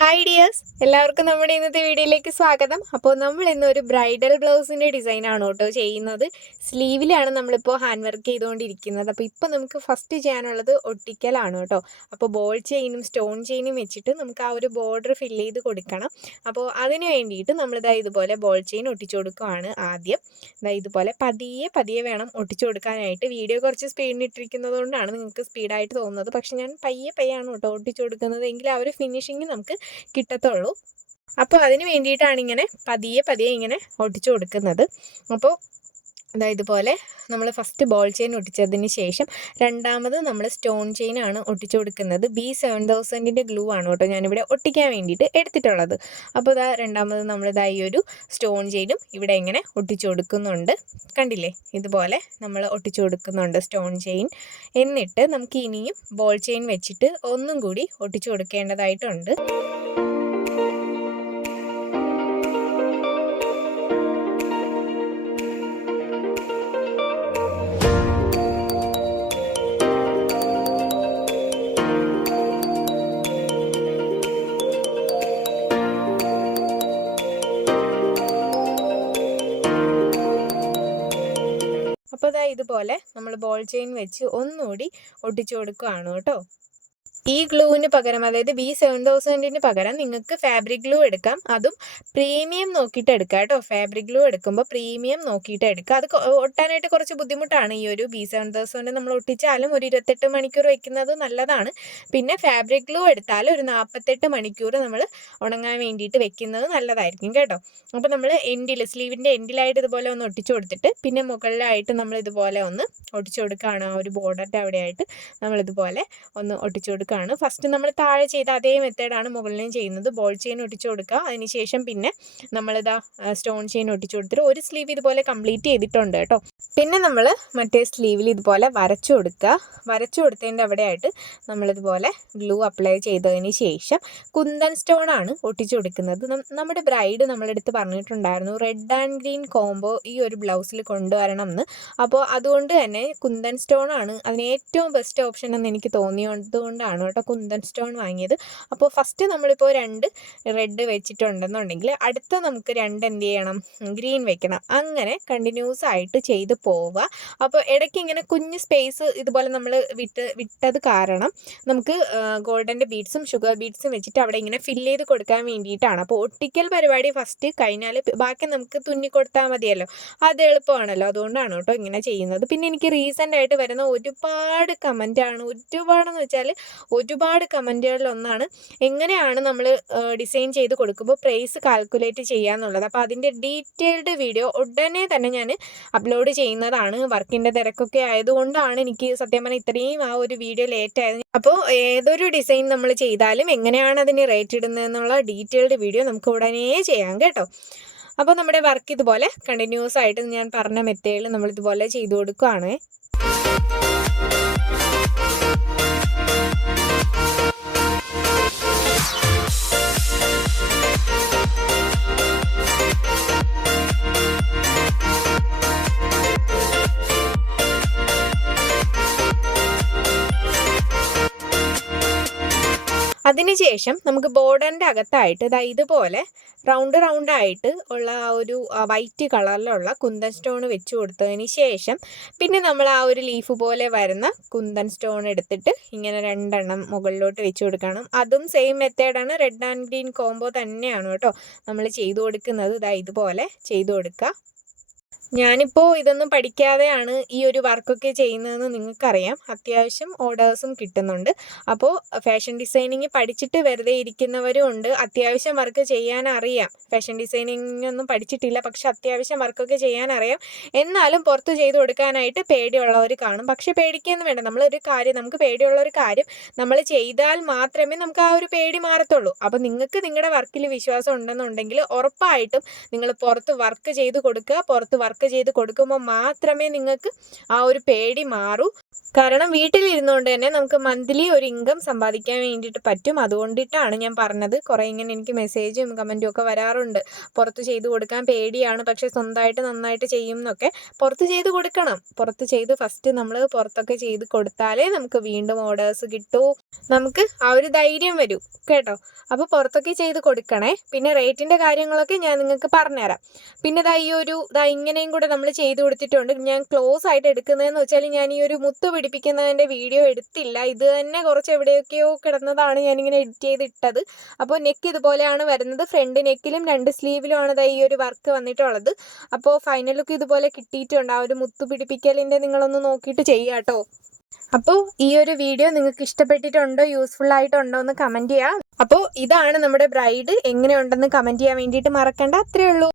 Hi dears എല്ലാവർക്കും നമ്മുടെ ഇന്നത്തെ വീഡിയോയിലേക്ക് സ്വാഗതം. അപ്പോൾ നമ്മൾ ഇന്ന് ഒരു ബ്രൈഡൽ ബ്ലൗസിന്റെ ഡിസൈനാണ് കേട്ടോ ചെയ്യുന്നത്. സ്ലീവിലാണ് നമ്മളിപ്പോൾ ഹാൻഡ് വർക്ക് ചെയ്തുകൊണ്ടിരിക്കുന്നത്. അപ്പോൾ ഇപ്പോൾ നമുക്ക് ഫസ്റ്റ് ചെയ്യാനുള്ളത് ഒട്ടിക്കലാണ് കേട്ടോ. അപ്പോൾ ബോൾ ചെയിനും സ്റ്റോൺ ചെയിനും വെച്ചിട്ട് നമുക്ക് ആ ഒരു ബോർഡർ ഫില്ല് ചെയ്ത് കൊടുക്കണം. അപ്പോൾ അതിന് വേണ്ടിയിട്ട് നമ്മളിതാ ഇതുപോലെ ബോൾ ചെയിൻ ഒട്ടിച്ചു കൊടുക്കുകയാണ് ആദ്യം. ഇതാ ഇതുപോലെ പതിയെ പതിയെ വേണം ഒട്ടിച്ചു കൊടുക്കാനായിട്ട്. വീഡിയോ കുറച്ച് സ്പീഡിന് ഇട്ടിരിക്കുന്നത് കൊണ്ടാണ് നിങ്ങൾക്ക് സ്പീഡായിട്ട് തോന്നുന്നത്. പക്ഷേ ഞാൻ പയ്യെ പയ്യാണ് കേട്ടോ ഒട്ടിച്ചു കൊടുക്കുന്നത്. എങ്കിൽ ആ ഒരു ഫിനിഷിങ് നമുക്ക് കിട്ടത്തുള്ളൂ. അപ്പോൾ അതിന് വേണ്ടിയിട്ടാണ് ഇങ്ങനെ പതിയെ പതിയെ ഇങ്ങനെ ഒട്ടിച്ചു കൊടുക്കുന്നത്. അപ്പോൾ അതായത് ഇതുപോലെ നമ്മൾ ഫസ്റ്റ് ബോൾ ചെയിൻ ഒട്ടിച്ചതിന് ശേഷം രണ്ടാമത് നമ്മൾ സ്റ്റോൺ ചെയിൻ ആണ് ഒട്ടിച്ചു കൊടുക്കുന്നത്. ബി സെവൻ തൗസൻഡിന്റെ ഗ്ലൂ ആണ് കേട്ടോ ഞാനിവിടെ ഒട്ടിക്കാൻ വേണ്ടിയിട്ട് എടുത്തിട്ടുള്ളത്. അപ്പോൾ ഇതാ രണ്ടാമത് നമ്മൾ ഒരു സ്റ്റോൺ ചെയിനും ഇവിടെ ഇങ്ങനെ ഒട്ടിച്ചു കൊടുക്കുന്നുണ്ട്. കണ്ടില്ലേ? ഇതുപോലെ നമ്മൾ ഒട്ടിച്ചു കൊടുക്കുന്നുണ്ട് സ്റ്റോൺ ചെയിൻ എന്നിട്ട് നമുക്ക് ഇനിയും ബോൾ ചെയിൻ വെച്ചിട്ട് ഒന്നും കൂടി ഒട്ടിച്ചു കൊടുക്കേണ്ടതായിട്ടുണ്ട്. ഇതുപോലെ നമ്മൾ ബോൾ ചെയിൻ വെച്ച് ഒന്നുകൂടി ഒട്ടിച്ചു കൊടുക്കുകയാണ് കേട്ടോ. ഈ ഗ്ലൂവിന് പകരം അതായത് ബി സെവൻ തൗസൻഡിന് പകരം നിങ്ങൾക്ക് ഫാബ്രിക് ഗ്ലൂ എടുക്കാം. അതും പ്രീമിയം നോക്കിയിട്ട് എടുക്കാം കേട്ടോ. ഫാബ്രിക് ഗ്ലൂ എടുക്കുമ്പോൾ പ്രീമിയം നോക്കിയിട്ട് എടുക്കുക അത് ഒട്ടാനായിട്ട് കുറച്ച് ബുദ്ധിമുട്ടാണ് ഈ ഒരു ബി സെവൻ തൗസൻഡ് നമ്മൾ ഒട്ടിച്ചാലും ഒരു ഇരുപത്തെട്ട് മണിക്കൂർ വെക്കുന്നത് നല്ലതാണ്. പിന്നെ ഫാബ്രിക് ഗ്ലൂ എടുത്താൽ ഒരു നാൽപ്പത്തെട്ട് മണിക്കൂർ നമ്മൾ ഉണങ്ങാൻ വേണ്ടിയിട്ട് വെക്കുന്നത് നല്ലതായിരിക്കും കേട്ടോ. അപ്പോൾ നമ്മൾ എൻഡിൽ സ്ലീവിന്റെ എൻഡിലായിട്ട് ഇതുപോലെ ഒന്ന് ഒട്ടിച്ചു കൊടുത്തിട്ട് പിന്നെ മുകളിലായിട്ട് നമ്മൾ ഇതുപോലെ ഒന്ന് ഒട്ടിച്ചു കൊടുക്കുകയാണ് ആ ഒരു ബോർഡറിന്റെ അവിടെയായിട്ട്. നമ്മളിതുപോലെ ഒന്ന് ഒട്ടിച്ചു കൊടുക്കുകയാണ്. ഫസ്റ്റ് നമ്മൾ താഴെ ചെയ്ത അതേ മെത്തേഡാണ് മുകളിലും ചെയ്യുന്നത്. ബോൾ ചെയിൻ ഒട്ടിച്ചു കൊടുക്കുക. അതിനുശേഷം പിന്നെ നമ്മളിതാ സ്റ്റോൺ ചെയിൻ ഒട്ടിച്ചു കൊടുത്തിട്ട് ഒരു സ്ലീവ് ഇതുപോലെ കംപ്ലീറ്റ് ചെയ്തിട്ടുണ്ട് കേട്ടോ. പിന്നെ നമ്മൾ മറ്റേ സ്ലീവിൽ ഇതുപോലെ വരച്ചു കൊടുക്കുക. വരച്ചു കൊടുത്തതിന്റെ അവിടെയായിട്ട് നമ്മളിതുപോലെ ഗ്ലൂ അപ്ലൈ ചെയ്തതിന് ശേഷം കുന്തൻ സ്റ്റോൺ ആണ് ഒട്ടിച്ചു കൊടുക്കുന്നത്. നമ്മുടെ ബ്രൈഡ് നമ്മളെടുത്ത് പറഞ്ഞിട്ടുണ്ടായിരുന്നു റെഡ് ആൻഡ് ഗ്രീൻ കോംബോ ഈ ഒരു ബ്ലൗസിൽ കൊണ്ടുവരണം എന്ന് അപ്പോൾ അതുകൊണ്ട് തന്നെ കുന്തൻ സ്റ്റോൺ ആണ് അതിന് ഏറ്റവും ബെസ്റ്റ് ഓപ്ഷൻ എന്ന് എനിക്ക് തോന്നിയതുകൊണ്ടാണ് കേട്ടോ. കുന്തൻ സ്റ്റോൺ വാങ്ങിയത്. അപ്പോൾ ഫസ്റ്റ് നമ്മളിപ്പോൾ രണ്ട് റെഡ് വെച്ചിട്ടുണ്ടെന്നുണ്ടെങ്കിൽ അടുത്ത നമുക്ക് രണ്ട് എന്ത് ചെയ്യണം? ഗ്രീൻ വെക്കണം. അങ്ങനെ കണ്ടിന്യൂസ് ആയിട്ട് ചെയ്ത് പോവുക. അപ്പോൾ ഇടയ്ക്ക് ഇങ്ങനെ കുഞ്ഞ് സ്പേസ് ഇതുപോലെ നമ്മൾ വിട്ട് വിട്ടത് കാരണം നമുക്ക് ഗോൾഡന്റെ ബീഡ്സും ഷുഗർ ബീഡ്സും വെച്ചിട്ട് അവിടെ ഇങ്ങനെ ഫില്ല് ചെയ്ത് കൊടുക്കാൻ വേണ്ടിയിട്ടാണ്. അപ്പോൾ ഒട്ടിക്കൽ പരിപാടി ഫസ്റ്റ് കഴിഞ്ഞാൽ ബാക്കി നമുക്ക് തുന്നി കൊടുത്താൽ മതിയല്ലോ. അത് എളുപ്പമാണല്ലോ. അതുകൊണ്ടാണ് കേട്ടോ ഇങ്ങനെ ചെയ്യുന്നത്. പിന്നെ എനിക്ക് റീസെന്റ് ആയിട്ട് വരുന്ന ഒരുപാട് കമന്റാണ് ഒരുപാടെന്ന് വെച്ചാൽ ഒരുപാട് കമന്റുകളിൽ ഒന്നാണ് എങ്ങനെയാണ് നമ്മൾ ഡിസൈൻ ചെയ്ത് കൊടുക്കുമ്പോൾ പ്രൈസ് കാൽക്കുലേറ്റ് ചെയ്യാന്നുള്ളത്. അപ്പോൾ അതിന്റെ ഡീറ്റെയിൽഡ് വീഡിയോ ഉടനെ തന്നെ ഞാൻ അപ്ലോഡ് ചെയ്യുന്നതാണ്. വർക്കിന്റെ തിരക്കൊക്കെ ആയതുകൊണ്ടാണ് എനിക്ക് സത്യം പറഞ്ഞാൽ ഇത്രയും ആ ഒരു വീഡിയോ ലേറ്റ് ആയത്. അപ്പോൾ ഏതൊരു ഡിസൈൻ നമ്മൾ ചെയ്താലും എങ്ങനെയാണ് അതിന് റേറ്റ് ഇടുന്നതെന്നുള്ള ഡീറ്റെയിൽഡ് വീഡിയോ നമുക്ക് ഉടനെ ചെയ്യാം കേട്ടോ. അപ്പോൾ നമ്മുടെ വർക്ക് ഇതുപോലെ കണ്ടിന്യൂസ് ആയിട്ട് ഞാൻ പറഞ്ഞ മെത്തേഡിൽ നമ്മളിതുപോലെ ചെയ്തു കൊടുക്കുകയാണ് അതിനുശേഷം നമുക്ക് ബോർഡറിന്റെ അകത്തായിട്ട് ഇതാ ഇതുപോലെ റൗണ്ട് റൗണ്ട് ആയിട്ട് ഉള്ള ആ ഒരു വൈറ്റ് കളറിലുള്ള കുന്തൻ സ്റ്റോൺ വെച്ച് കൊടുത്തതിന് ശേഷം പിന്നെ നമ്മൾ ആ ഒരു ലീഫ് പോലെ വരുന്ന കുന്തൻ സ്റ്റോൺ എടുത്തിട്ട് ഇങ്ങനെ രണ്ടെണ്ണം മുകളിലോട്ട് വെച്ച് കൊടുക്കണം. അതും സെയിം മെത്തേഡാണ് റെഡ് ആൻഡ് ഗ്രീൻ കോംബോ തന്നെയാണ് കേട്ടോ നമ്മൾ ചെയ്തു കൊടുക്കുന്നത്. ഇതാ ഇതുപോലെ ചെയ്തു കൊടുക്കുക. ഞാനിപ്പോൾ ഇതൊന്നും പഠിക്കാതെയാണ് ഈ ഒരു വർക്കൊക്കെ ചെയ്യുന്നതെന്ന് നിങ്ങൾക്കറിയാം. അത്യാവശ്യം ഓർഡേഴ്സും കിട്ടുന്നുണ്ട്. അപ്പോൾ ഫാഷൻ ഡിസൈനിങ് പഠിച്ചിട്ട് വെറുതെ ഇരിക്കുന്നവരും ഉണ്ട്. അത്യാവശ്യം വർക്ക് ചെയ്യാൻ അറിയാം ഫാഷൻ ഡിസൈനിങ് ഒന്നും പഠിച്ചിട്ടില്ല. പക്ഷെ അത്യാവശ്യം വർക്കൊക്കെ ചെയ്യാൻ അറിയാം എന്നാലും പുറത്ത് ചെയ്ത് കൊടുക്കാനായിട്ട് പേടിയുള്ളവർ കാണും. പക്ഷെ പേടിക്കുകയെന്ന് വേണ്ട. നമ്മളൊരു കാര്യം നമുക്ക് പേടിയുള്ള ഒരു കാര്യം നമ്മൾ ചെയ്താൽ മാത്രമേ നമുക്ക് ആ ഒരു പേടി മാറത്തുള്ളൂ. അപ്പോൾ നിങ്ങൾക്ക് നിങ്ങളുടെ വർക്കിൽ വിശ്വാസം ഉണ്ടെന്നുണ്ടെങ്കിൽ ഉറപ്പായിട്ടും നിങ്ങൾ പുറത്ത് വർക്ക് ചെയ്ത് കൊടുക്കുക. പുറത്ത് വർക്ക് വർക്ക് ചെയ്ത് കൊടുക്കുമ്പോൾ മാത്രമേ നിങ്ങൾക്ക് ആ ഒരു പേടി മാറൂ. കാരണം വീട്ടിലിരുന്നുകൊണ്ട് തന്നെ നമുക്ക് മന്ത്ലി ഒരു ഇൻകം സമ്പാദിക്കാൻ വേണ്ടിയിട്ട് പറ്റും. അതുകൊണ്ടിട്ടാണ് ഞാൻ പറഞ്ഞത്. കുറേ ഇങ്ങനെ എനിക്ക് മെസ്സേജും കമന്റും ഒക്കെ വരാറുണ്ട്. പുറത്ത് ചെയ്ത് കൊടുക്കാൻ പേടിയാണ്. പക്ഷേ സ്വന്തമായിട്ട് നന്നായിട്ട് ചെയ്യും എന്നൊക്കെ പുറത്ത് ചെയ്ത് കൊടുക്കണം. പുറത്ത് ചെയ്ത് ഫസ്റ്റ് നമ്മൾ പുറത്തൊക്കെ ചെയ്ത് കൊടുത്താലേ നമുക്ക് വീണ്ടും ഓർഡേഴ്സ് കിട്ടൂ. നമുക്ക് ആ ഒരു ധൈര്യം വരൂ. കേട്ടോ? അപ്പോൾ പുറത്തൊക്കെ ചെയ്ത് കൊടുക്കണേ. പിന്നെ റേറ്റിന്റെ കാര്യങ്ങളൊക്കെ ഞാൻ നിങ്ങൾക്ക് പറഞ്ഞുതരാം. പിന്നെ ഇതാ ഈ ഒരു ഇതാ ദാ ഇങ്ങനെയും കൂടെ നമ്മൾ ചെയ്ത് കൊടുത്തിട്ടുണ്ട്. ഞാൻ ക്ലോസ് ആയിട്ട് എടുക്കുന്നതെന്ന് വെച്ചാൽ ഞാൻ ഈ ഒരു മുത്ത് പിടിപ്പിക്കുന്നതിന്റെ വീഡിയോ എടുത്തില്ല. ഇത് തന്നെ കുറച്ച് എവിടെയൊക്കെയോ കിടന്നതാണ് ഞാനിങ്ങനെ എഡിറ്റ് ചെയ്തിട്ടത്. അപ്പോൾ നെക്ക് ഇതുപോലെയാണ് വരുന്നത്. ഫ്രണ്ട് നെക്കിലും രണ്ട് സ്ലീവിലുമാണ് ഈ ഒരു വർക്ക് വന്നിട്ടുള്ളത്. അപ്പോൾ ഫൈനൽ ലുക്ക് ഇതുപോലെ കിട്ടിയിട്ടുണ്ട്. ആ ഒരു മുത്ത് പിടിപ്പിക്കലിന്റെ നിങ്ങളൊന്ന് നോക്കിയിട്ട് ചെയ്യാം കേട്ടോ. അപ്പോൾ ഈ ഒരു വീഡിയോ നിങ്ങൾക്ക് ഇഷ്ടപ്പെട്ടിട്ടുണ്ടോ യൂസ്ഫുൾ ആയിട്ടുണ്ടോ എന്ന് കമന്റ് ചെയ്യാം. അപ്പോൾ ഇതാണ് നമ്മുടെ ബ്രൈഡ് എങ്ങനെയുണ്ടെന്ന് കമന്റ് ചെയ്യാൻ വേണ്ടിയിട്ട് മറക്കണ്ട. അത്രയേ ഉള്ളൂ.